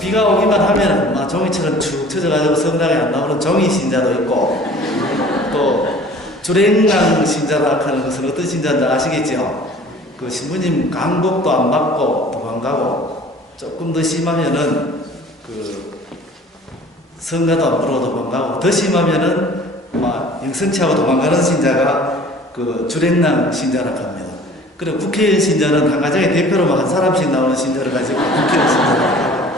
비가 오기만 하면 막 종이처럼 축 쳐져가지고 성당에 안 나오는 종이 신자도 있고, 또 주랭랑 신자라 하는 것은 어떤 신자인지 아시겠죠? 그 신부님 강복도 안 받고 도망가고, 조금 더 심하면은 그 성가도 안 부르고 도망가고, 더 심하면은 막 영성치 하고 도망가는 신자가 그 주랭랑 신자라 합니다. 그리고 국회의원 신자는 한 가정의 대표로만 한 사람씩 나오는 신자를 가지고 국회의원 신자라 합니다.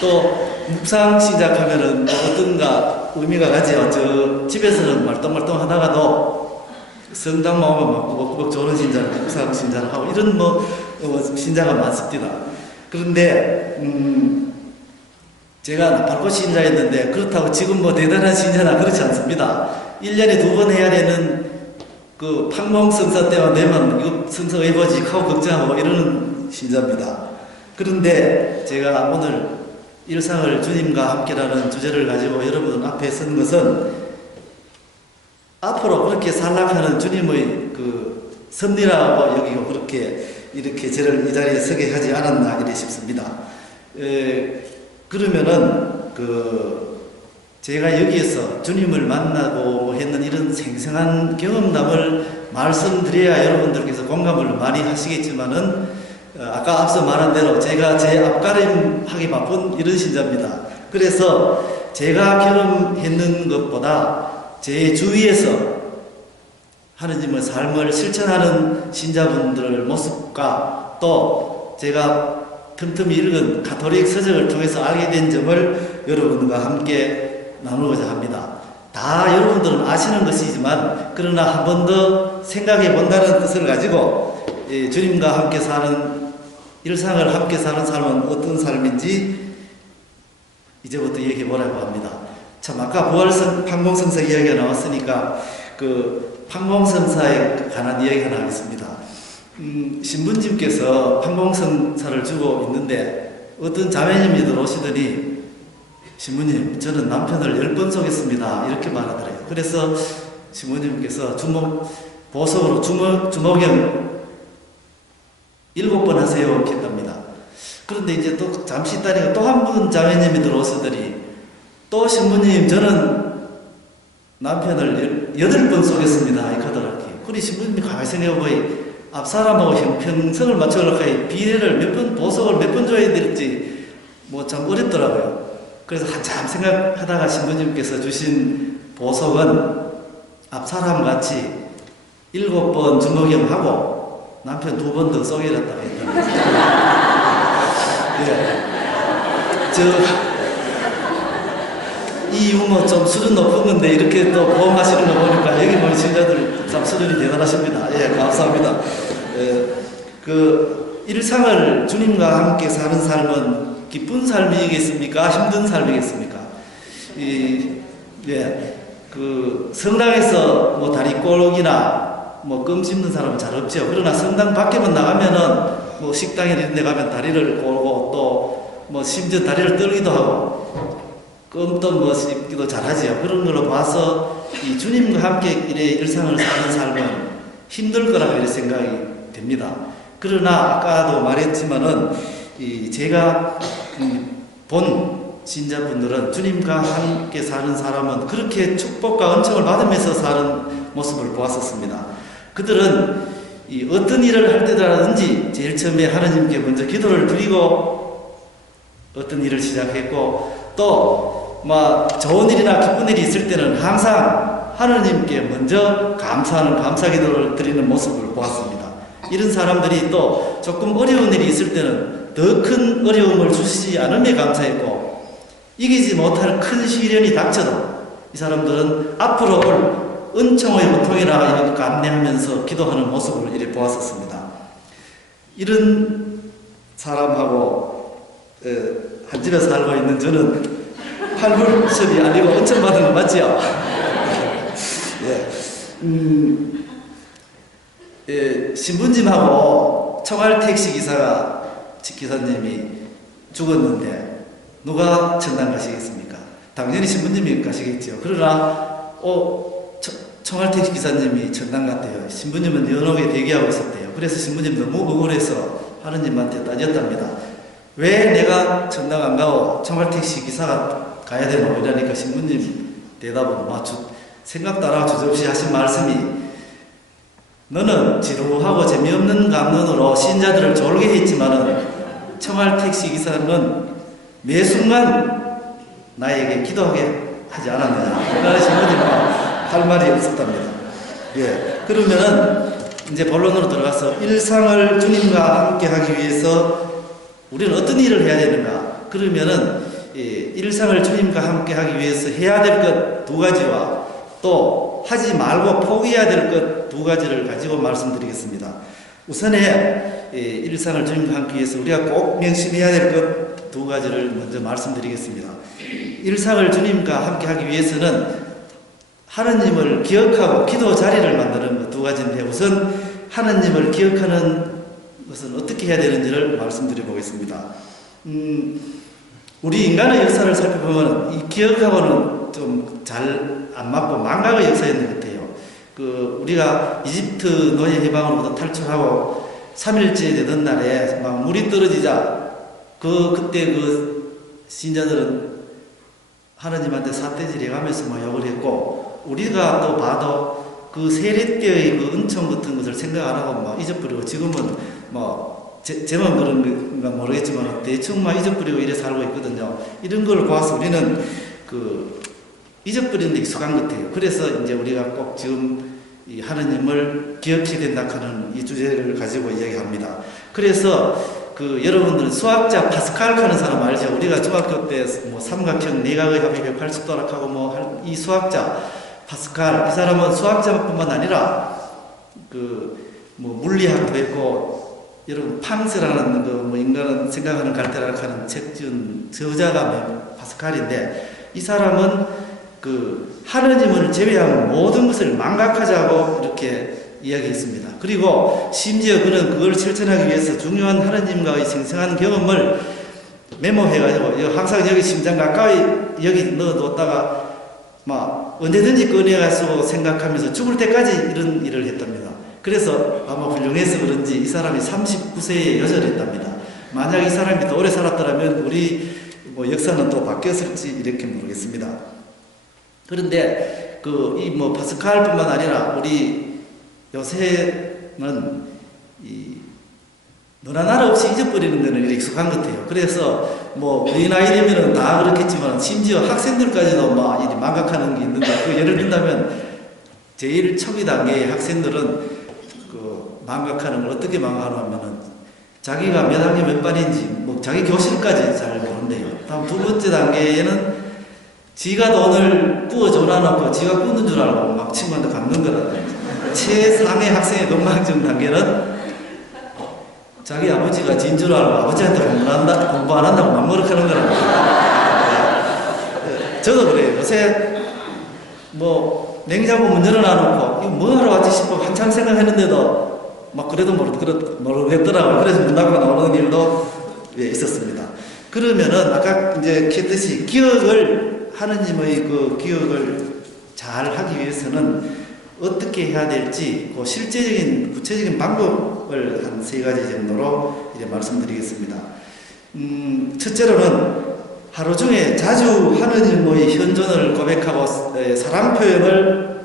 또 묵상 시작하면은 뭐 어떤가 의미가 가지요. 저 집에서는 말똥말똥 하다가도 성당 나오면 막 꾸벅꾸벅 조는 신자를 묵상 신자를 하고 이런 신자가 많습니다. 그런데 제가 나팔꽃 신자였는데 그렇다고 지금 뭐 대단한 신자나 그렇지 않습니다. 1년에 2번 해야 되는 그 판공성사 때만 되면 이거 성서 해보지 하고 걱정하고 이러는 신자입니다. 그런데 제가 오늘 일상을 주님과 함께라는 주제를 가지고 여러분 앞에 선 것은 앞으로 그렇게 살락하는 주님의 그 섭리라고 여기고 그렇게 이렇게 저를 이 자리에 서게 하지 않았나 이래 싶습니다. 그러면은 제가 여기에서 주님을 만나고 했는 이런 생생한 경험담을 말씀드려야 여러분들께서 공감을 많이 하시겠지만은 아까 앞서 말한 대로 제가 제 앞가림하기 바쁜 이런 신자입니다. 그래서 제가 경험했는 것보다 제 주위에서 하느님의 삶을 실천하는 신자분들의 모습과 또 제가 틈틈이 읽은 가톨릭 서적을 통해서 알게 된 점을 여러분과 함께 나누고자 합니다. 다 여러분들은 아시는 것이지만 그러나 한 번 더 생각해 본다는 뜻을 가지고 주님과 함께 사는 일상을 함께 사는 삶은 어떤 삶인지 이제부터 얘기해 보려고 합니다. 참 아까 부활성 판공성사 이야기가 나왔으니까 그 판공성사에 관한 이야기 하나 하겠습니다. 신부님께서 판공성사를 주고 있는데 어떤 자매님이 들어오시더니 신부님 저는 남편을 10번 속였습니다 이렇게 말하더래요. 그래서 신부님께서 보석으로 주목형 7번 하세요 이렇게 했답니다. 그런데 이제 또 잠시 있다니까 또 한 분 자매님이 들어오시더니 또 신부님 저는 남편을 8번 속였습니다 이렇게 하더라고요. 그리 신부님이 가만히 생각해보니 앞사람하고 형평성을 맞추려고 비례를 몇 번 보석을 몇 번 줘야 될지 뭐 참 어렵더라고요. 그래서 한참 생각하다가 신부님께서 주신 보석은 앞사람 같이 7번 주목형하고 남편 2번 더 속여졌다고 했다면서요. 예. 이 유머 좀 수준 높은 건데 이렇게 또 보험하시는 거 보니까 여기 보는 신자들 참 수준이 대단하십니다. 예, 감사합니다. 그 일상을 주님과 함께 사는 삶은 기쁜 삶이겠습니까? 힘든 삶이겠습니까? 그 성당에서 뭐 다리꼴이나 뭐 껌 씹는 사람은 잘 없죠. 그러나 성당 밖에만 나가면은 뭐 식당에 이런 데 가면 다리를 꼬고 또 뭐 심지어 다리를 떨기도 하고 껌도 뭐 씹기도 잘하지요. 그런 걸로 봐서 이 주님과 함께 이래 일상을 사는 삶은 힘들 거라고 이렇게 생각이 됩니다. 그러나 아까도 말했지만은 제가 본 신자분들은 주님과 함께 사는 사람은 그렇게 축복과 은총을 받으면서 사는 모습을 보았었습니다. 그들은 어떤 일을 할 때라든지 제일 처음에 하나님께 먼저 기도를 드리고 어떤 일을 시작했고 또 막 좋은 일이나 기쁜 일이 있을 때는 항상 하나님께 먼저 감사하는 감사 기도를 드리는 모습을 보았습니다. 이런 사람들이 또 조금 어려운 일이 있을 때는 더 큰 어려움을 주시지 않음에 감사했고 이기지 못할 큰 시련이 닥쳐도 이 사람들은 앞으로 올 은총의 고통이라 이런 감내하면서 기도하는 모습을 이렇게 보았었습니다. 이런 사람하고 한 집에 살고 있는 저는 팔불섭이 아니고 은총받은 거 맞지요? 신부님하고 총알 택시 기사님이 죽었는데 누가 천당 가시겠습니까? 당연히 신부님이 가시겠죠. 그러나 총알택시 기사님이 전당 갔대요. 신부님은 연옥에 대기하고 있었대요. 그래서 신부님 너무 억울해서 하느님한테 따졌답니다. 왜 내가 전당 안 가고 총알택시 기사가 가야 되노? 이러니까 신부님 대답은 생각도 안 하고 주저없이 하신 말씀이, 너는 지루하고 재미없는 강론으로 신자들을 졸게 했지만은 청알택시 기사는 매 순간 나에게 기도하게 하지 않았느냐. 그러나 신부님과 할 말이 없었답니다. 예. 그러면은 이제 본론으로 들어가서 일상을 주님과 함께 하기 위해서 우리는 어떤 일을 해야 되는가? 그러면은 일상을 주님과 함께 하기 위해서 해야 될 것 두 가지와 또 하지 말고 포기해야 될 것 두 가지를 가지고 말씀드리겠습니다. 우선에 일상을 주님과 함께 위해서 우리가 꼭 명심해야 될 것 두 가지를 먼저 말씀드리겠습니다. 일상을 주님과 함께 하기 위해서는 하느님을 기억하고 기도 자리를 만드는 것 두 가지인데, 우선 하느님을 기억하는 것은 어떻게 해야 되는지를 말씀드려 보겠습니다. 우리 인간의 역사를 살펴보면 이 기억하고는 좀 잘 안 맞고 망각의 역사였는 것 같아요. 우리가 이집트 노예 해방으로부터 탈출하고 3일째 되던 날에 막 물이 떨어지자 그때 신자들은 하느님한테 삿대질 해가면서 막 욕을 했고, 우리가 또 봐도 그 세례 때의 그 은총 같은 것을 생각 안 하고 막 잊어버리고, 지금은 제만 그런 건가 모르겠지만 대충 막 잊어버리고 이래 살고 있거든요. 이런 걸 봐서 우리는 잊어버리는 데 익숙한 것 같아요. 그래서 이제 우리가 꼭 지금 이 하느님을 기억해야 된다 하는 이 주제를 가지고 이야기합니다. 그래서 여러분들은 수학자 파스칼 하는 사람 알죠? 우리가 중학교 때 삼각형 내각의 합이 180도락하고 이 수학자 파스칼, 이 사람은 수학자뿐만 아니라 물리학도 했고, 여러분 팡스라는 인간은 생각하는 갈대라고 하는 책 지은 저자가 파스칼인데, 이 사람은 하느님을 제외한 모든 것을 망각하자고 이렇게 이야기했습니다. 그리고 심지어 그는 그걸 실천하기 위해서 중요한 하느님과의 생생한 경험을 메모해가지고 항상 여기 심장 가까이 여기 넣어뒀다가 언제든지 꺼내가지고 생각하면서 죽을 때까지 이런 일을 했답니다. 그래서 아마 훌륭해서 그런지 이 사람이 39세에 여절했답니다. 만약 이 사람이 더 오래 살았더라면 우리 역사는 또 바뀌었을지 이렇게 모르겠습니다. 그런데 파스칼뿐만 아니라 우리 요새는 너나 나라 없이 잊어버리는 데는 익숙한 것 같아요. 그래서 우리 나이 되면은 다 그렇겠지만 심지어 학생들까지도 망각하는 게 있는데, 예를 든다면 제일 초기 단계의 학생들은 망각하는 걸 어떻게 망각하냐면은 자기가 몇 학년 몇 반인지 자기 교실까지 잘 모른대요. 다음 두 번째 단계에는 지가 돈을 구워줘 놔놓고 지가 꾸는 줄 알고 친구한테 갚는 거라든지, 최상의 학생의 건강증 단계는 자기 아버지가 진 줄 알고 아버지한테 공부 안 한다고 막무르하는 거라고. 저도 그래요. 요새 냉장고 문 열어놔놓고 이거 뭐 하러 왔지 싶어 한참 생각했는데도 그래도 모르겠더라고요. 그래서 문 닫고 나오는 일도 있었습니다. 그러면은 아까 이제 했듯이 하느님의 기억을 잘 하기 위해서는 어떻게 해야 될지 실제적인 구체적인 방법을 한 3가지 정도로 이제 말씀드리겠습니다. 첫째로는 하루 중에 자주 하느님의 현존을 고백하고 사랑 표현을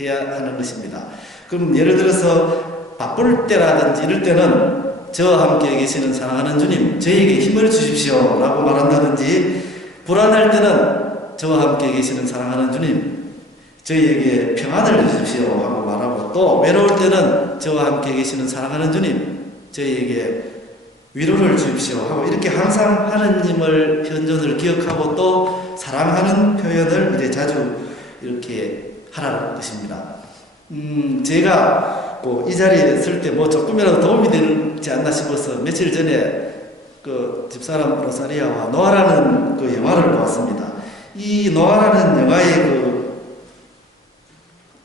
해야 하는 것입니다. 그럼 예를 들어서 바쁠 때라든지 이럴 때는 저와 함께 계시는 사랑하는 주님, 저에게 힘을 주십시오 라고 말한다든지, 불안할 때는 저와 함께 계시는 사랑하는 주님, 저희에게 평안을 주십시오 하고 말하고, 또 외로울 때는 저와 함께 계시는 사랑하는 주님, 저희에게 위로를 주십시오 하고, 이렇게 항상 하느님을 현존을 기억하고 또 사랑하는 표현을 이제 자주 이렇게 하라는 것입니다. 제가 이 자리에 있을 때 조금이라도 도움이 되지 않나 싶어서 며칠 전에 집사람 로사리아와 노아라는 영화를 보았습니다. 이 노아라는 영화의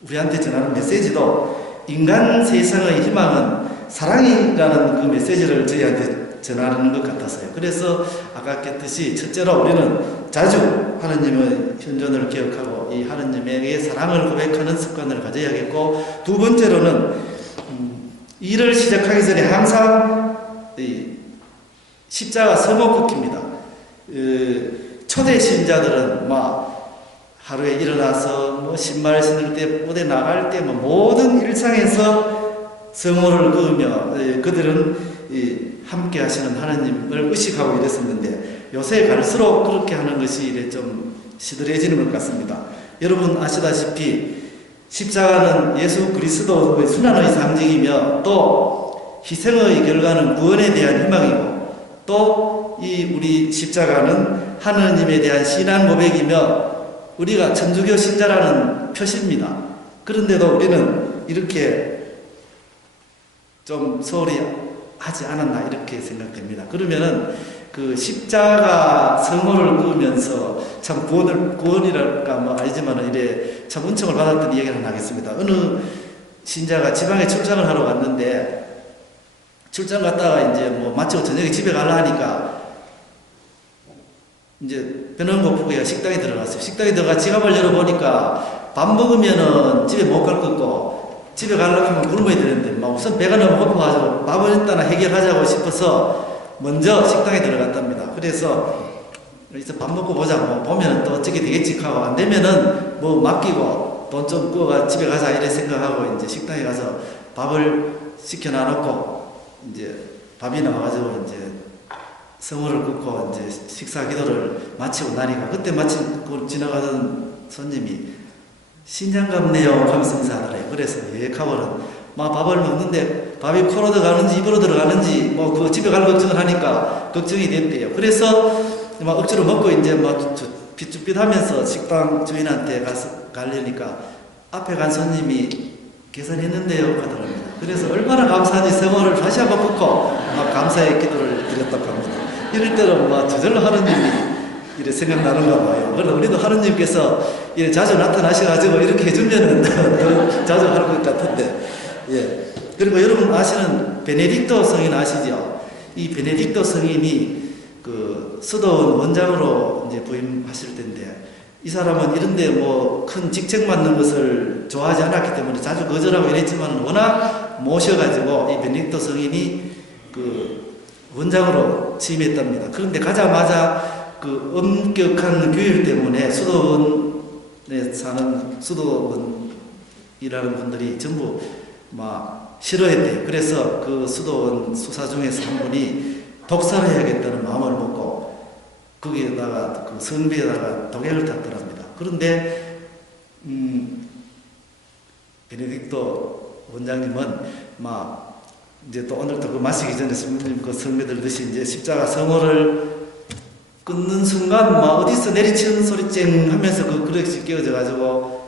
우리한테 전하는 메시지도 인간 세상의 희망은 사랑이라는 메시지를 저희한테 전하는 것 같았어요. 그래서 아까 했듯이 첫째로 우리는 자주 하느님의 현존을 기억하고 이 하느님에게 사랑을 고백하는 습관을 가져야겠고, 두 번째로는 일을 시작하기 전에 항상 이 십자가 서목 긋기입니다. 초대 신자들은 막 하루에 일어나서 뭐 신발 신을 때, 무대 나갈 때, 뭐 모든 일상에서 성호를 그으며 그들은 함께 하시는 하나님을 의식하고 이랬었는데, 요새 갈수록 그렇게 하는 것이 좀 시들해지는 것 같습니다. 여러분 아시다시피 십자가는 예수 그리스도의 순환의 상징이며, 또 희생의 결과는 구원에 대한 희망이고, 또 이 우리 십자가는 하느님에 대한 신앙 고백이며 우리가 천주교 신자라는 표시입니다. 그런데도 우리는 이렇게 좀 소홀히 하지 않았나 이렇게 생각됩니다. 그러면은 그 십자가 성호를 그으면서 참 구원이랄까 뭐 알지만은 이래 참 은총을 받았던 이야기를 하나 하겠습니다. 어느 신자가 지방에 출장을 하러 갔는데, 출장 갔다가 이제 뭐 마치고 저녁에 집에 가려 하니까 이제 배는 고프고요. 식당에 들어갔어요. 식당에 들어가 지갑을 열어보니까 밥 먹으면은 집에 못 갈 거고, 집에 가려고 하면 굶어야 되는데 막 우선 배가 너무 고파가지고 밥을 일단 해결하자고 싶어서 먼저 식당에 들어갔답니다. 그래서 밥 먹고 보자고, 보면 또 어떻게 되겠지 하고, 안 되면은 뭐 맡기고 돈 좀 구워가 집에 가자 이래 생각하고 이제 식당에 가서 밥을 시켜놔놓고 이제 밥이 나와가지고 이제 성호를 긋고 이제 식사 기도를 마치고 나니까, 그때 마침 지나가던 손님이 신장 같네요 하면서 인사하더래요. 그래서 하고는 막 밥을 먹는데 밥이 코로 들어가는지 입으로 들어가는지 뭐 그 집에 갈 걱정을 하니까 걱정이 됐대요. 그래서 막 억지로 먹고 이제 막 삐뚤삐뚤하면서 식당 주인한테 가려니까 앞에 간 손님이 계산했는데요 하더랍니다. 그래서 얼마나 감사한지 성호를 다시 한번 긋고 막 감사의 기도를 드렸다고 합니다. 이럴 때는 막 저절로 하느님이 이래 생각나는가 봐요. 그래서 우리도 하느님께서 이래 자주 나타나셔가지고 이렇게 해주면은 더 자주 할 것 같은데, 예. 그리고 여러분 아시는 베네딕토 성인 아시죠? 이 베네딕토 성인이 그 수도원 원장으로 이제 부임하실 텐데, 이 사람은 이런데 뭐 큰 직책 맡는 것을 좋아하지 않았기 때문에 자주 거절하고 이랬지만, 워낙 모셔가지고 이 베네딕토 성인이 그 원장으로 취임했답니다. 그런데 가자마자 그 엄격한 규율 때문에 수도원에 사는 수도원이라는 분들이 전부 막 싫어했대요. 그래서 그 수도원 수사 중에서 한 분이 독사를 해야겠다는 마음을 먹고 거기에다가 그 성비에다가 독약을 탔더랍니다. 그런데 베네딕토 원장님은 막 이제 또 오늘 또 그 마시기 전에 성모님 그 성배들듯이 이제 십자가 성호를 끊는 순간 막 어디서 내리치는 소리 쨍 하면서 그 그릇이 깨어져 가지고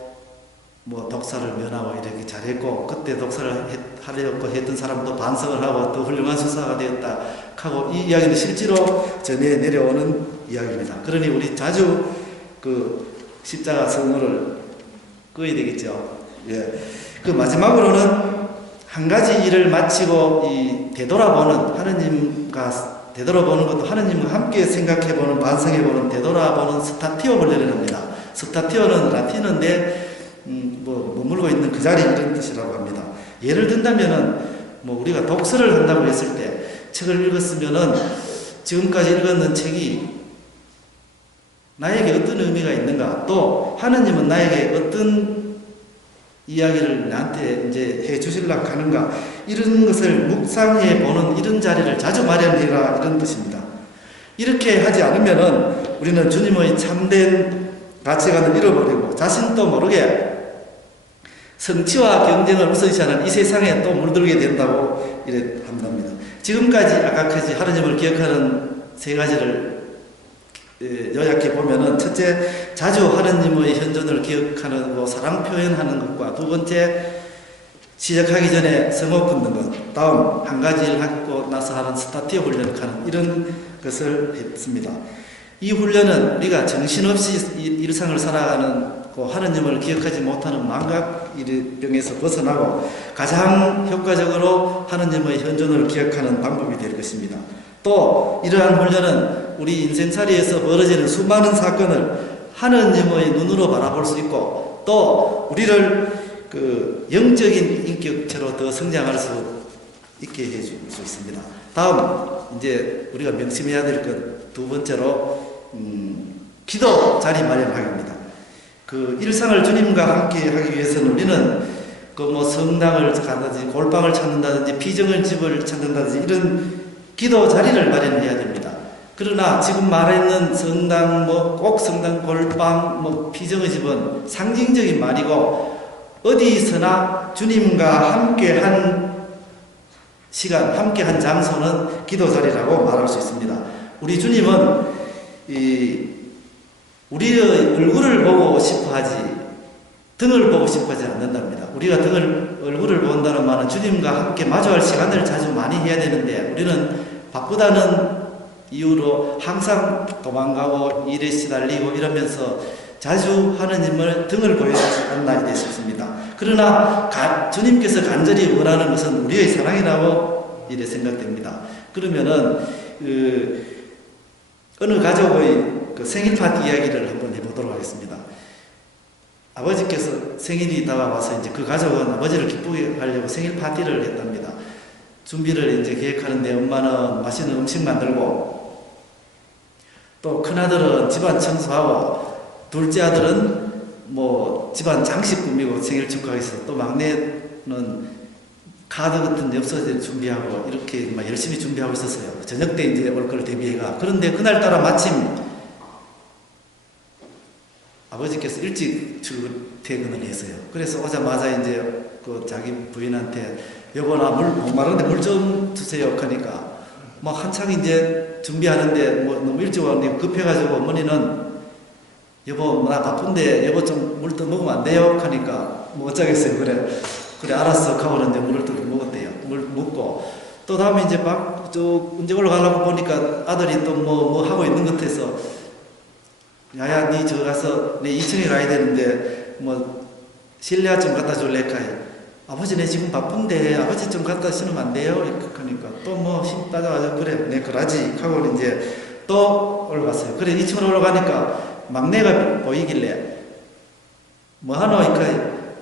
뭐 독사를 면하고 이렇게 잘했고, 그때 독사를 하려고 했던 사람도 반성을 하고 또 훌륭한 수사가 되었다 하고, 이 이야기는 실제로 전해 내려오는 이야기입니다. 그러니 우리 자주 그 십자가 성호를 그어야 되겠죠. 예. 그 마지막으로는 한 가지 일을 마치고 이 되돌아보는, 하느님과 되돌아보는 것도 하느님과 함께 생각해보는, 반성해보는, 되돌아보는 스타티오 훈련을 합니다. 스타티오는 라틴어인데 뭐 머물고 있는 그 자리 이런 뜻이라고 합니다. 예를 든다면은 뭐 우리가 독서를 한다고 했을 때 책을 읽었으면은 지금까지 읽었는 책이 나에게 어떤 의미가 있는가, 또 하느님은 나에게 어떤 이야기를 나한테 이제 해 주시려고 하는가, 이런 것을 묵상해 보는 이런 자리를 자주 마련해라 이런 뜻입니다. 이렇게 하지 않으면은 우리는 주님의 참된 가치관을 잃어버리고 자신도 모르게 성취와 경쟁을 우선시하는 이 세상에 또 물들게 된다고 이래 한답니다. 지금까지 아까까지 하느님을 기억하는 세 가지를 요약해 보면은, 첫째, 자주 하느님의 현존을 기억하는 거, 사랑 표현하는 것과, 두 번째, 시작하기 전에 성호 끊는 것, 다음 한 가지 일 하고 나서 하는 스타티오 훈련을 하는 이런 것을 했습니다. 이 훈련은 우리가 정신없이 일상을 살아가는 하느님을 기억하지 못하는 망각병에서 벗어나고 가장 효과적으로 하느님의 현존을 기억하는 방법이 될 것입니다. 또 이러한 훈련은 우리 인생살이에서 벌어지는 수많은 사건을 하느님의 눈으로 바라볼 수 있고 또 우리를 그 영적인 인격체로 더 성장할 수 있게 해줄 수 있습니다. 다음 이제 우리가 명심해야 될 것 두 번째로 기도 자리 마련하기입니다. 그 일상을 주님과 함께 하기 위해서는 우리는 그 뭐 성당을 가든지 골방을 찾는다든지 비정을 집을 찾는다든지 이런 기도 자리를 마련해야 됩니다. 그러나 지금 말했는 성당 뭐 꼭 성당 골방 뭐 비정의 집은 상징적인 말이고 어디서나 주님과 함께한 시간, 함께한 장소는 기도 자리라고 말할 수 있습니다. 우리 주님은 우리의 얼굴을 보고 싶어하지 등을 보고 싶어하지 않는답니다. 우리가 얼굴을 본다는 말은 주님과 함께 마주할 시간을 자주 많이 해야 되는데 우리는 바쁘다는 이유로 항상 도망가고 일에 시달리고 이러면서 자주 하느님을 등을 보여주지 않나 싶습니다. 그러나 주님께서 간절히 원하는 것은 우리의 사랑이라고 이래 생각됩니다. 그러면은 어느 가족의 그 생일 파티 이야기를 한번 해보도록 하겠습니다. 아버지께서 생일이 다가와서 이제 그 가족은 아버지를 기쁘게 하려고 생일 파티를 했답니다. 준비를 이제 계획하는데 엄마는 맛있는 음식 만들고 또 큰아들은 집안 청소하고 둘째 아들은 뭐 집안 장식 꾸미고 생일 축하하기 위해서 또 막내는 카드 같은 엽서를 준비하고 이렇게 막 열심히 준비하고 있었어요. 저녁 때 이제 올 걸 대비해가. 그런데 그날따라 마침 아버지께서 일찍 출퇴근을 했어요. 그래서 오자마자 이제 그 자기 부인한테 여보 나 목마른데 물 좀 주세요 하니까 뭐 한창 이제 준비하는데 뭐 너무 일찍 왔는데 급해가지고 어머니는 여보 나 바쁜데 여보 좀 물 더 먹으면 안 돼요? 하니까 뭐 어쩌겠어요. 그래 알았어 하고는 이제 물을 또 먹었대요. 물 먹고 또 다음에 이제 이제 올라가려고 보니까 아들이 또 뭐 하고 있는 것 같아서 야야 니 저 가서 내 2층에 가야 되는데 뭐 실내화 좀 갖다 줄래? 아버지 내 지금 바쁜데 아버지 좀 갖다 신으면 안 돼요? 그러니까 또 뭐 힘 따져가지고 그래 내 그러지 하고 이제 또 올라갔어요. 그래 2층으로 올라가니까 막내가 보이길래 뭐 하노?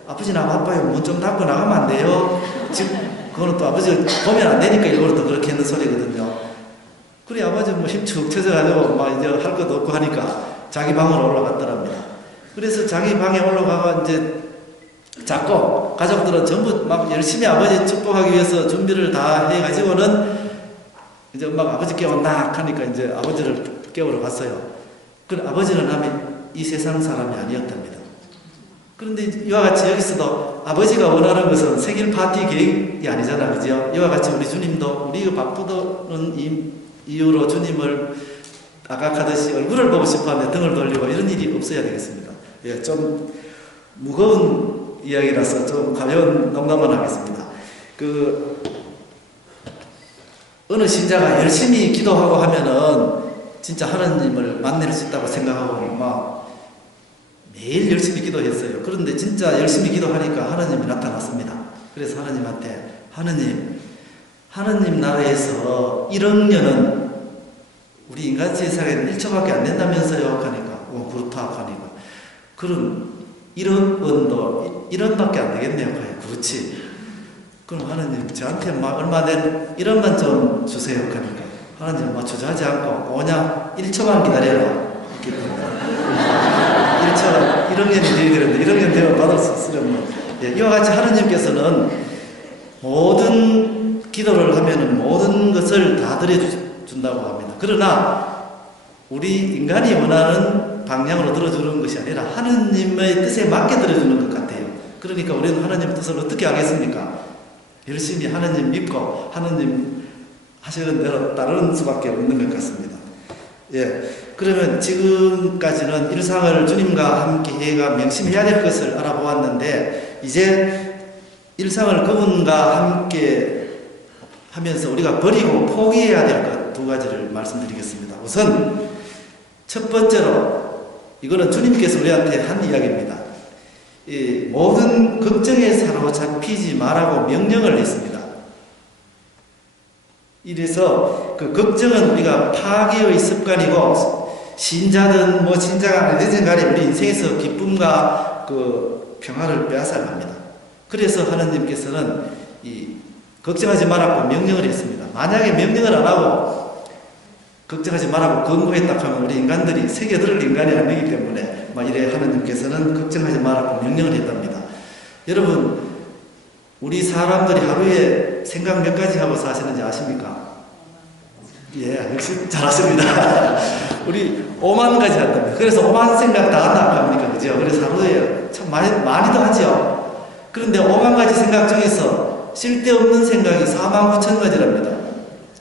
아버지 나 바빠요. 문 좀 닫고 나가면 안 돼요? 지금 그거는 또 아버지가 보면 안 되니까 이걸 또 그렇게 했는 소리거든요. 그래 아버지 뭐 힘축 쳐져가지고 막 이제 할 것도 없고 하니까 자기 방으로 올라갔더랍니다. 그래서 자기 방에 올라가가 이제 자꾸 가족들은 전부 막 열심히 아버지 축복하기 위해서 준비를 다 해가지고는 이제 엄마가 아버지 깨웠나 하니까 이제 아버지를 깨우러 갔어요. 그 아버지는 이 세상 사람이 아니었답니다. 그런데 이와 같이 여기서도 아버지가 원하는 것은 생일 파티 계획이 아니잖아, 그죠? 이와 같이 우리 주님도 우리가 바쁘다는 이유로 주님을 아각하듯이 얼굴을 보고 싶어하며 등을 돌리고 이런 일이 없어야 되겠습니다. 예, 좀 무거운 이야기라서 좀 가벼운 농담만 하겠습니다. 어느 신자가 열심히 기도하고 하면은 진짜 하나님을 만날 수 있다고 생각하고 막 매일 열심히 기도했어요. 그런데 진짜 열심히 기도하니까 하나님이 나타났습니다. 그래서 하나님한테 하나님 나라에서 1억 년은 우리 인간 세상에는 1초밖에 안 된다면서요? 하니까 그렇다 하니까 그럼 1억 원도 1원밖에 안 되겠네요. 그렇지. 그럼 하나님 저한테 얼마 된 1원만 좀 주세요. 하니까 하나님 주저하지 않고 오냐 1초만 기다려라. 이렇게 됩니다. 1초 1억 년이 되어야 되는데 1억 년 되면 받을 수 있으려면 이와 같이 하나님께서는 모든 기도를 하면 모든 것을 다 드려준다고 합니다. 그러나 우리 인간이 원하는 방향으로 들어주는 것이 아니라 하느님의 뜻에 맞게 들어주는 것 같아요. 그러니까 우리는 하나님의 뜻을 어떻게 하겠습니까? 열심히 하나님 믿고 하나님 하시는 대로 따르는 수밖에 없는 것 같습니다. 예, 그러면 지금까지는 일상을 주님과 함께 해가 명심해야 될 것을 알아보았는데 이제 일상을 그분과 함께 하면서 우리가 버리고 포기해야 될 것 두 가지를 말씀드리겠습니다. 우선 첫 번째로 이거는 주님께서 우리한테 한 이야기입니다. 모든 걱정에 사로잡히지 말라고 명령을 했습니다. 이래서 그 걱정은 우리가 파괴의 습관이고 신자든 뭐 신자가 아니든 간에 우리 인생에서 기쁨과 그 평화를 빼앗아갑니다. 그래서 하나님께서는 이 걱정하지 말라고 명령을 했습니다. 만약에 명령을 안 하고 걱정하지 말라고 권고했다 하면 우리 인간들이 새겨들을 인간이 아니기 때문에 막 이래 하나님께서는 걱정하지 말라고 명령을 했답니다. 여러분 우리 사람들이 하루에 생각 몇 가지 하고 사시는지 아십니까? 예, 역시 잘하십니다. 우리 5만 가지 한답니다. 그래서 5만 생각 다 한다 합니까? 그죠? 그래서 하루에 참 많이도 하죠. 그런데 5만 가지 생각 중에서 쓸데없는 생각이 4만 9천 가지랍니다.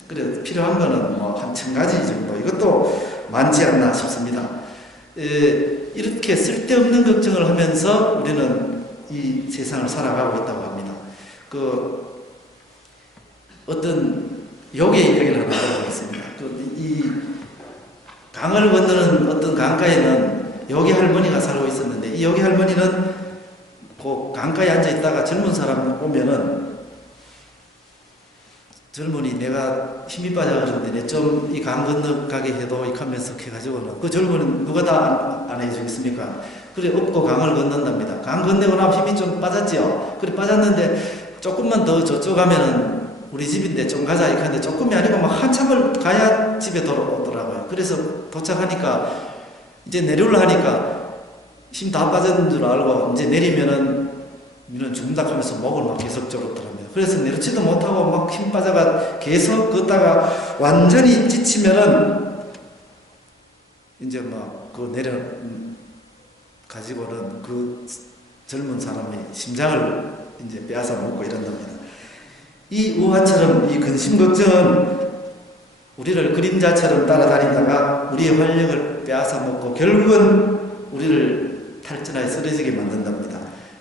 그래서 필요한 거는 뭐 한 1000가지 정도. 이것도 많지 않나 싶습니다. 이렇게 쓸데없는 걱정을 하면서 우리는 이 세상을 살아가고 있다고 합니다. 어떤 요괴 이야기를 하나 하겠습니다. 이 강을 건너는 어떤 강가에는 요괴 할머니가 살고 있었는데 이 요괴 할머니는 그 강가에 앉아 있다가 젊은 사람 오면은 젊은이 내가 힘이 빠져 그러는데 좀 이 강 건너가게 해도 이렇게 하면서 해가지고는 그 젊은이는 누가 다 안 해주겠습니까? 그래 업고 강을 건넌답니다. 강 건너고 나면 힘이 좀 빠졌죠. 그래 빠졌는데 조금만 더 저쪽 가면은 우리 집인데 좀 가자 이렇게 하는데 조금이 아니고 막 한참을 가야 집에 돌아오더라고요. 그래서 도착하니까 이제 내려오려 하니까 힘 다 빠졌는 줄 알고 이제 내리면은 이는 죽는다 하면서 목을 막 계속 졸었더라고요. 그래서 내려치도 못하고 막 힘 빠져가 계속 걷다가 완전히 지치면은 이제 막 그 내려 가지고는 그 젊은 사람의 심장을 이제 빼앗아 먹고 이런답니다. 이 우화처럼 이 근심 걱정은 우리를 그림자처럼 따라다니다가 우리의 활력을 빼앗아 먹고 결국은 우리를 탈진하여 쓰러지게 만든답니다.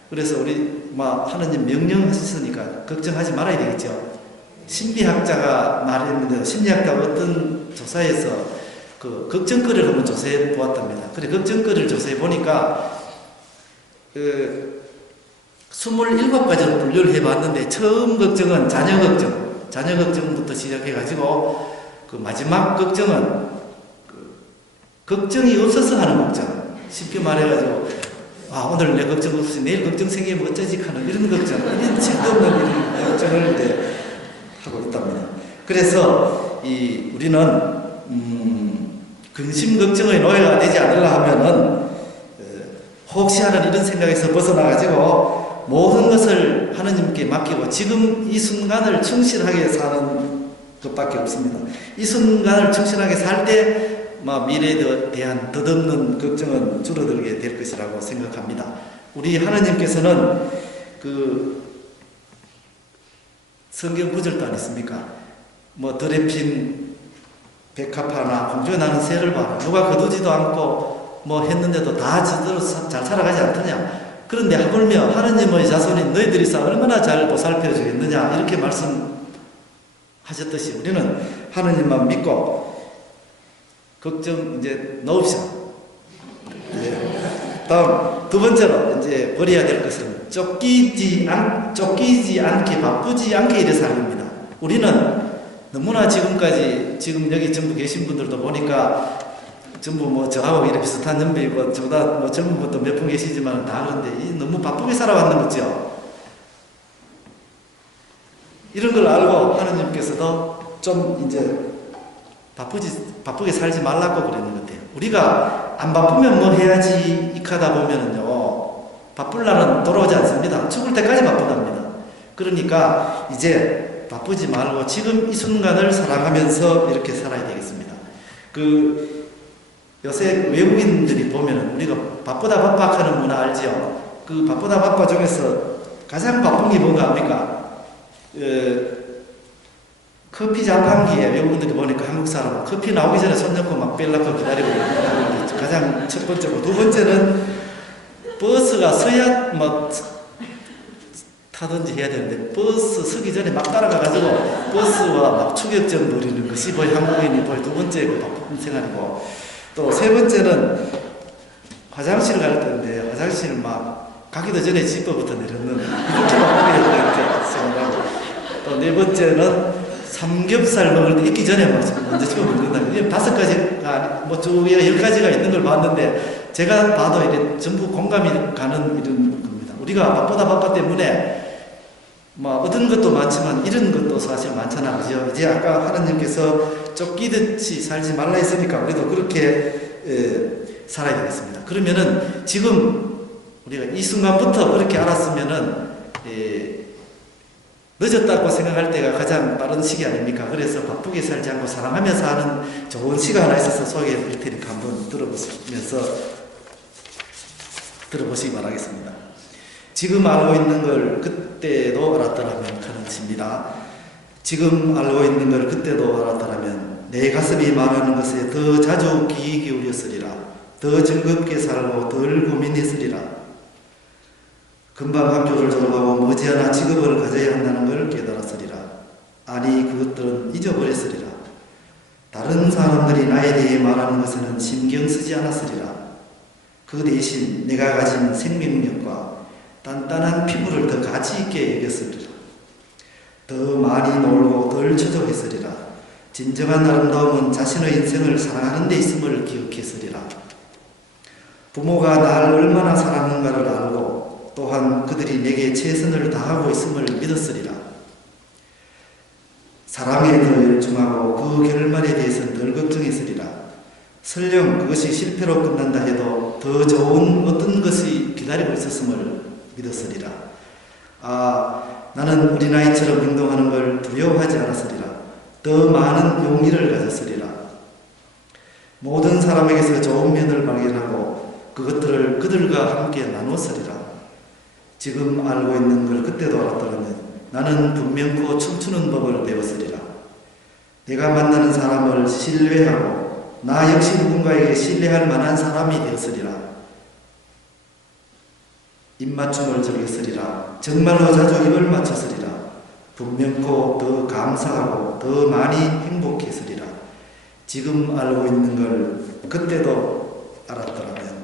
그래서 우리 하느님 명령하셨으니까 걱정하지 말아야 되겠죠. 신비학자가 말했는데 심리학자가 어떤 조사에서 그 걱정거리를 한번 조사해 보았답니다. 그래 걱정거리를 조사해 보니까 27가지로 분류를 해봤는데 처음 걱정은 자녀 걱정부터 시작해가지고 그 마지막 걱정은 걱정이 없어서 하는 걱정. 쉽게 말해가지고 오늘 내 걱정 없이 내일 걱정 생기면 어쩌지 하는 이런 걱정, 이런 쓸데없는 이런 걱정을 이제 하고 있답니다. 그래서 우리는 근심 걱정의 노예가 되지 않으려 하면은 혹시 하는 이런 생각에서 벗어나가지고 모든 것을 하느님께 맡기고 지금 이 순간을 충실하게 사는 것밖에 없습니다. 이 순간을 충실하게 살 때 미래에 대한 덧없는 걱정은 줄어들게 될 것이라고 생각합니다. 우리 하나님께서는 그 성경 구절도 안 있습니까? 더레핀 백합화나 공중에 나는 새를 봐라. 누가 거두지도 않고 했는데도 다 제대로 잘 살아가지 않더냐. 그런데 하물며 하느님의 자손인 너희들이서 얼마나 잘 보살펴 주겠느냐 이렇게 말씀하셨듯이 우리는 하느님만 믿고 걱정 이제 넣읍시다. 다음 두 번째로 이제 버려야 될 것은 쫓기지 않게 바쁘지 않게 일에 살입니다. 우리는 너무나 지금 여기 전부 계신 분들도 보니까 전부 저하고 이렇게 비슷한 연배이고 저보다 젊은 분도 몇 분 계시지만 다 그런데 너무 바쁘게 살아왔는 거죠. 이런 걸 알고 하느님께서도 좀 이제 바쁘게 살지 말라고 그러는 것 같아요. 우리가 안 바쁘면 뭐 해야지 익하다 보면은요 바쁠 날은 돌아오지 않습니다. 죽을 때까지 바쁘답니다. 그러니까 이제 바쁘지 말고 지금 이 순간을 살아가면서 이렇게 살아야 되겠습니다. 요새 외국인들이 보면은 우리가 바쁘다 바빠 하는 문화 알지요? 그 바쁘다 바빠 중에서 가장 바쁜 게 뭔가 합니까? 커피 자판기에 외국인들이 보니까 한국 사람은 커피 나오기 전에 손 잡고 막 뺄라고 기다리고 있는 게 가장 첫 번째고, 두 번째는 버스가 서야 타든지 해야 되는데 버스 서기 전에 막 따라가가지고 버스와 막 추격전 벌이는 것이 거의 한국인이 거의 두 번째 바쁜 생활이고, 또 세 번째는 화장실 갈 때인데 화장실 막 가기도 전에 집부터 내렸는 이렇게 바쁘게 이렇게 생각하고, 또 네 번째는 삼겹살 먹을 때 익기 전에 막 먼저 집어 먹는다. 이게 5가지가 뭐 주위에 10가지가 있는 걸 봤는데 제가 봐도 이게 전부 공감이 가는 이런 겁니다. 우리가 바쁘다 바빠 때문에 뭐 얻은 것도 많지만 잃은 것도 사실 많잖아, 그죠? 이제 아까 하나님께서 쫓기듯이 살지 말라 했으니까 우리도 그렇게 살아야 되겠습니다. 그러면은 지금 우리가 이 순간부터 그렇게 알았으면은 늦었다고 생각할 때가 가장 빠른 시기 아닙니까? 그래서 바쁘게 살지 않고 사랑하면서 하는 좋은 시가 하나 있어서 소개해 드릴 테니까 한번 들어보시기 바라겠습니다. 지금 알고 있는 걸 그때도 알았더라면 하는 시입니다. 지금 알고 있는 걸 그때도 알았더라면 내 가슴이 말하는 것에 더 자주 귀 기울였으리라. 더 즐겁게 살고 덜 고민했으리라. 금방 학교를 졸업하고 머지않아 직업을 가져야 한다는 걸 깨달았으리라. 아니 그것들은 잊어버렸으리라. 다른 사람들이 나에 대해 말하는 것에는 신경 쓰지 않았으리라. 그 대신 내가 가진 생명력과 단단한 피부를 더 가치 있게 여겼으리라. 더 많이 놀고 덜 초조했으리라. 진정한 아름다움은 자신의 인생을 사랑하는 데 있음을 기억했으리라. 부모가 날 얼마나 사랑하는가를 알고 또한 그들이 내게 최선을 다하고 있음을 믿었으리라. 사랑에 더 열중하고 그 결말에 대해서는 덜 걱정했으리라. 설령 그것이 실패로 끝난다 해도 더 좋은 어떤 것이 기다리고 있었음을 믿었으리라. 나는 우리 나이처럼 행동하는 걸 두려워하지 않았으리라. 더 많은 용기를 가졌으리라. 모든 사람에게서 좋은 면을 발견하고 그것들을 그들과 함께 나누었으리라. 지금 알고 있는 걸 그때도 알았더라면 나는 분명코 춤추는 법을 배웠으리라. 내가 만나는 사람을 신뢰하고 나 역시 누군가에게 신뢰할 만한 사람이 되었으리라. 입맞춤을 즐겼으리라. 정말로 자주 입을 맞췄으리라. 분명코 더 감사하고 더 많이 행복했으리라. 지금 알고 있는 걸 그때도 알았더라면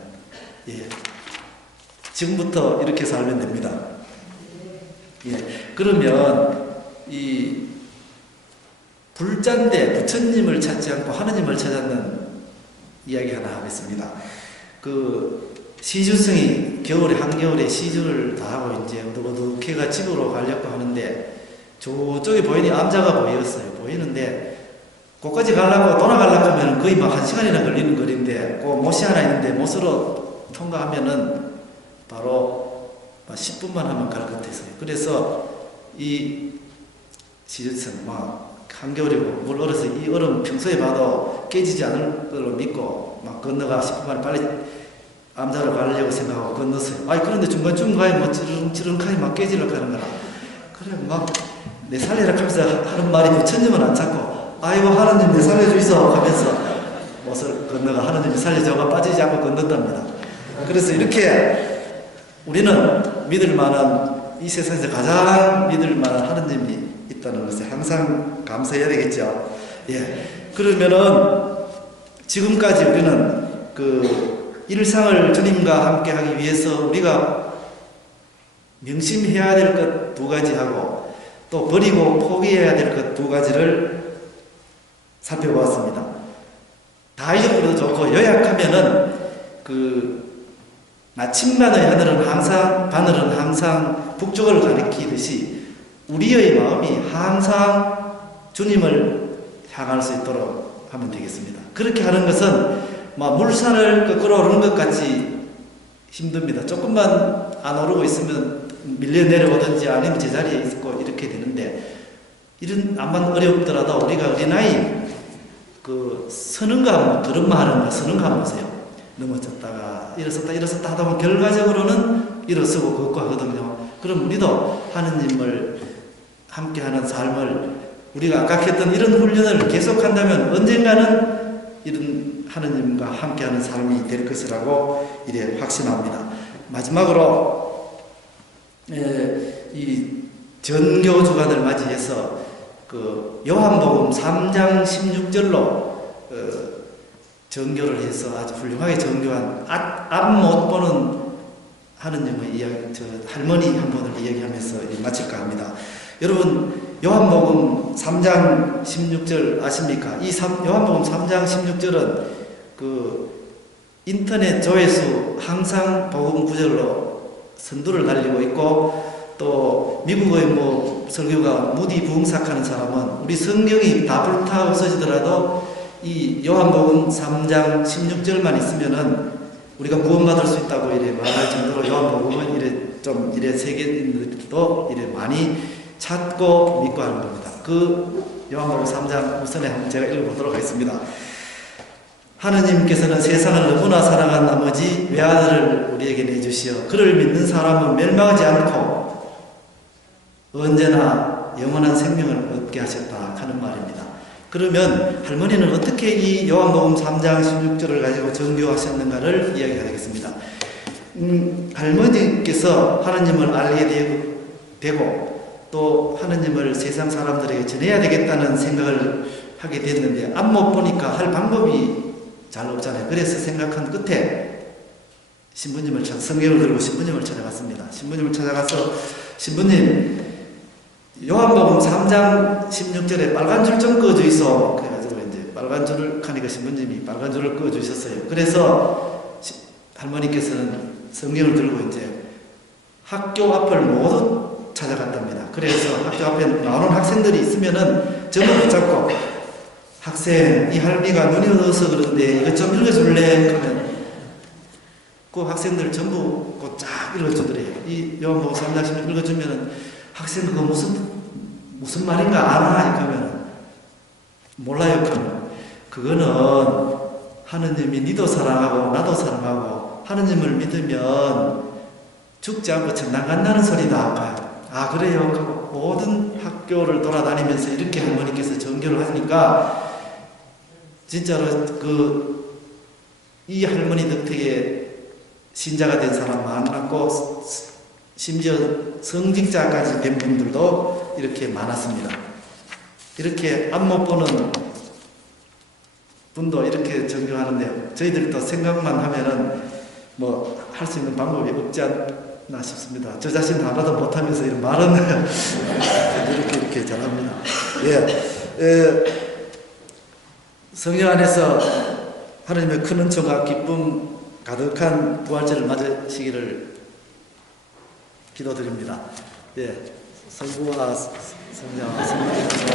지금부터 이렇게 살면 됩니다. 그러면 이 불자인데 부처님을 찾지 않고 하느님을 찾았는 이야기 하나 하겠습니다. 시주성이 겨울에 한겨울에 시주를 다 하고 이제 어둑어둑해가 집으로 가려고 하는데 저쪽에 보이니 암자가 보이는데 거기까지 가려고 돌아가려고 하면 거의 막 1시간이나 걸리는 거리인데 그 못이 하나 있는데 못으로 통과하면은 바로 10분만 하면 갈 것 같아서요. 그래서 이 시주성 한겨울이고 물 얼어서 이 얼음 평소에 봐도 깨지지 않을 걸로 믿고 막 건너가 10분만에 빨리 암자로 가려고 생각하고 건넜어요. 그런데 중간중간에 뭐 찌렁찌렁하게 막 깨지려고 하는 거라. 그래, 내 살려라 하면서 하는 말이 부처님은 안 찾고, 하나님 내 살려주이소 하면서 못을 건너가 하나님이 살려줘가 빠지지 않고 건넜답니다. 그래서 이렇게 우리는 믿을 만한, 이 세상에서 가장 믿을 만한 하나님이 있다는 것에 항상 감사해야 되겠죠. 그러면은 지금까지 우리는 일상을 주님과 함께 하기 위해서 우리가 명심해야 될 것 2가지 하고 또 버리고 포기해야 될 것 2가지를 살펴보았습니다. 다 잊어버려도 좋고 요약하면은 나침반의 바늘은 항상 북쪽을 가리키듯이 우리의 마음이 항상 주님을 향할 수 있도록 하면 되겠습니다. 그렇게 하는 것은 물산을 거꾸로 오르는 것 같이 힘듭니다. 조금만 안 오르고 있으면 밀려 내려오든지 아니면 제자리에 있고 이렇게 되는데 암만 어렵더라도 우리가 어린아이 서는가 걸음마 하는 거 서는가 보세요. 넘어졌다가 일어섰다 하다 보면 결과적으로는 일어서고 걷고 하거든요. 그럼 우리도 하느님을 함께하는 삶을 우리가 아까 했던 이런 훈련을 계속한다면 언젠가는 이런 하느님과 함께하는 삶이 될 것이라고 이래 확신합니다. 마지막으로 이 전교 주간을 맞이해서 요한복음 3장 16절로 전교를 해서 아주 훌륭하게 전교한 앞 못 보는 하느님의 이야기, 할머니 한 분을 이야기하면서 마칠까 합니다. 여러분 요한복음 3장 16절 아십니까? 요한복음 3장 16절은 그 인터넷 조회수 항상 복음 구절로 선두를 달리고 있고, 또 미국의 뭐 설교가 무디 부흥삭하는 사람은 우리 성경이 다 불타 없어지더라도 이 요한복음 3장 16절만 있으면은 우리가 구원받을 수 있다고 이래 말할 정도로 요한복음은 이래 세계인들도 이래 많이 찾고 믿고 하는 겁니다. 그 요한복음 3장 우선에 한번 제가 읽어보도록 하겠습니다. 하느님께서는 세상을 너무나 사랑한 나머지 외아들을 우리에게 내주시어 그를 믿는 사람은 멸망하지 않고 언제나 영원한 생명을 얻게 하셨다 하는 말입니다. 그러면 할머니는 어떻게 이 요한복음 3장 16절을 가지고 정교하셨는가를 이야기가 되겠습니다. 할머니께서 하느님을 알게 되고 또 하느님을 세상 사람들에게 전해야 되겠다는 생각을 하게 됐는데 앞못 보니까 할 방법이 잘 없잖아요. 그래서 생각한 끝에 성경을 들고 신부님을 찾아갔습니다. 신부님을 찾아가서 신부님 요한복음 3장 16절에 빨간 줄 좀 꺼주이소. 그래가지고 이제 빨간 줄을 가니까 신부님이 빨간 줄을 꺼주셨어요. 그래서 할머니께서는 성경을 들고 이제 학교 앞을 모두 찾아갔답니다. 그래서 학교 앞에 나오는 학생들이 있으면은 점을 붙잡고 학생, 이 할미가 눈이 어두워서 그런데 이거 좀 읽어줄래? 그러면 그 학생들 전부 쫙 읽어주더래요. 이 요한복음 3장 16절 읽어주면은 학생 그거 무슨 말인가 아나? 이렇게 하면 몰라요. 그러면 그거는 하느님이 니도 사랑하고 나도 사랑하고 하느님을 믿으면 죽지 않고 천당 간다는 소리다. 아 그래요? 모든 학교를 돌아다니면서 이렇게 할머니께서 전교를 하니까 진짜로 이 할머니 덕택에 신자가 된 사람 많았고 심지어 성직자까지 된 분들도 이렇게 많았습니다. 이렇게 앞 못 보는 분도 이렇게 전교하는데 저희들도 생각만 하면은 뭐 할 수 있는 방법이 없지 않나 싶습니다. 저 자신 하나도 못하면서 이런 말은 이렇게 잘합니다. 성령 안에서 하나님의 큰 은총과 기쁨 가득한 부활절을 맞으시기를 기도드립니다. 성부와 성령, 성령께서